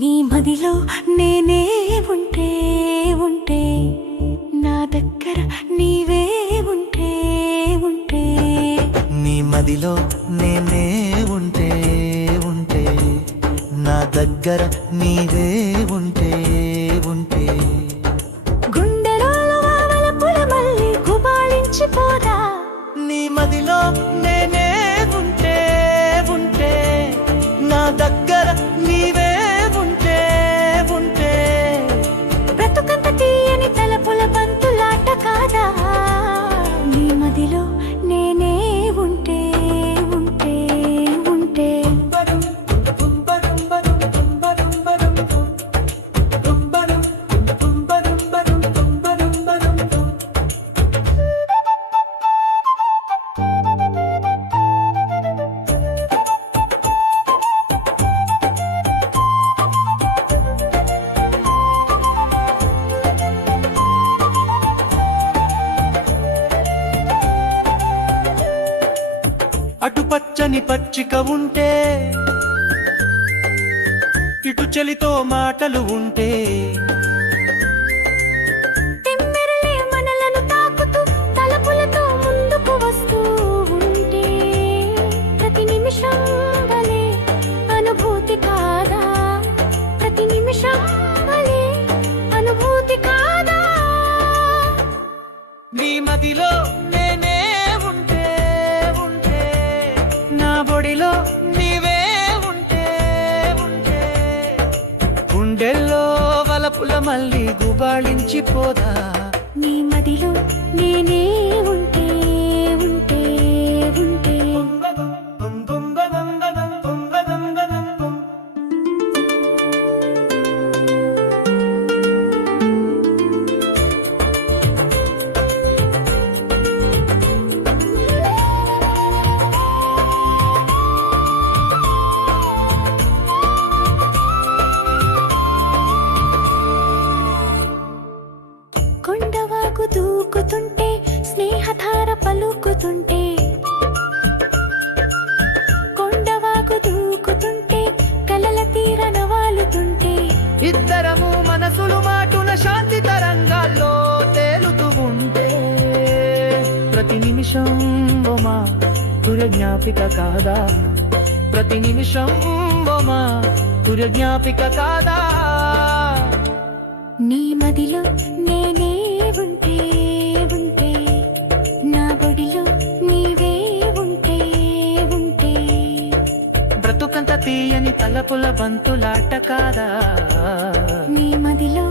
నీ మదిలో నేనే ఉంటే ఉంటే నా దగ్గర నీవే ఉంటే ఉంటే నీ మదిలో నేనే ఉంటే ఉంటే నా దగ్గర నీవే ఉంటే ఉంటే గుండెలో వలపుల మళ్ళీ గుబాళించిపోదా నీ మదిలో నేనే ఉంటే ఉంటే నా దగ్గర నీవే ఉంటే ఉంటే బ్రతుకంత తీయని తలపుల బంతులాట కాదా నీ మదిలో నేనే ఉంటే ఉంటే ఉంటే అటు పచ్చని పచ్చిక ఉంటే ఇటు చలితో మాటలు ఉంటే తిమ్మెరలే మనలను తాకుతూ తలపులతో ముందుకు వస్తూ ఉంటే ప్రతి నిమిషం వలే అనుభూతి కాదా ప్రతి నిమిషం వలే అనుభూతి కాదా నీ మదిలో నేనే ఉంటే ఉంటే నా బొడిలో నీవే ఉంటే ఉంటే గుండెల్లో వలపుల మళ్ళీ గుబాళించిపోదా నీ మదిలో నేనే ఉంటే ఉంటే ఉంటే కొండవాగు దూకుతుంటే స్నేహధార పలుకుతుంటే కొండవాగు దూకుతుంటే కలల తీరన వాలుతుంటే ఇద్దరము మనసులు మాటున శాంతి తరంగాల్లో తేలుతూ ఉంటే ప్రతి నిమిషం బొమా తుర జ్ఞాపిక కాదా ప్రతి నిమిషం బొమా తుర జ్ఞాపిక కాదా నీ మదిలో నేనే ఉంటే ఉంటే నా బొడిలో నీవే ఉంటే ఉంటే బ్రతుకంత తీయని తలపుల బంతులాట కాదా నీ మదిలో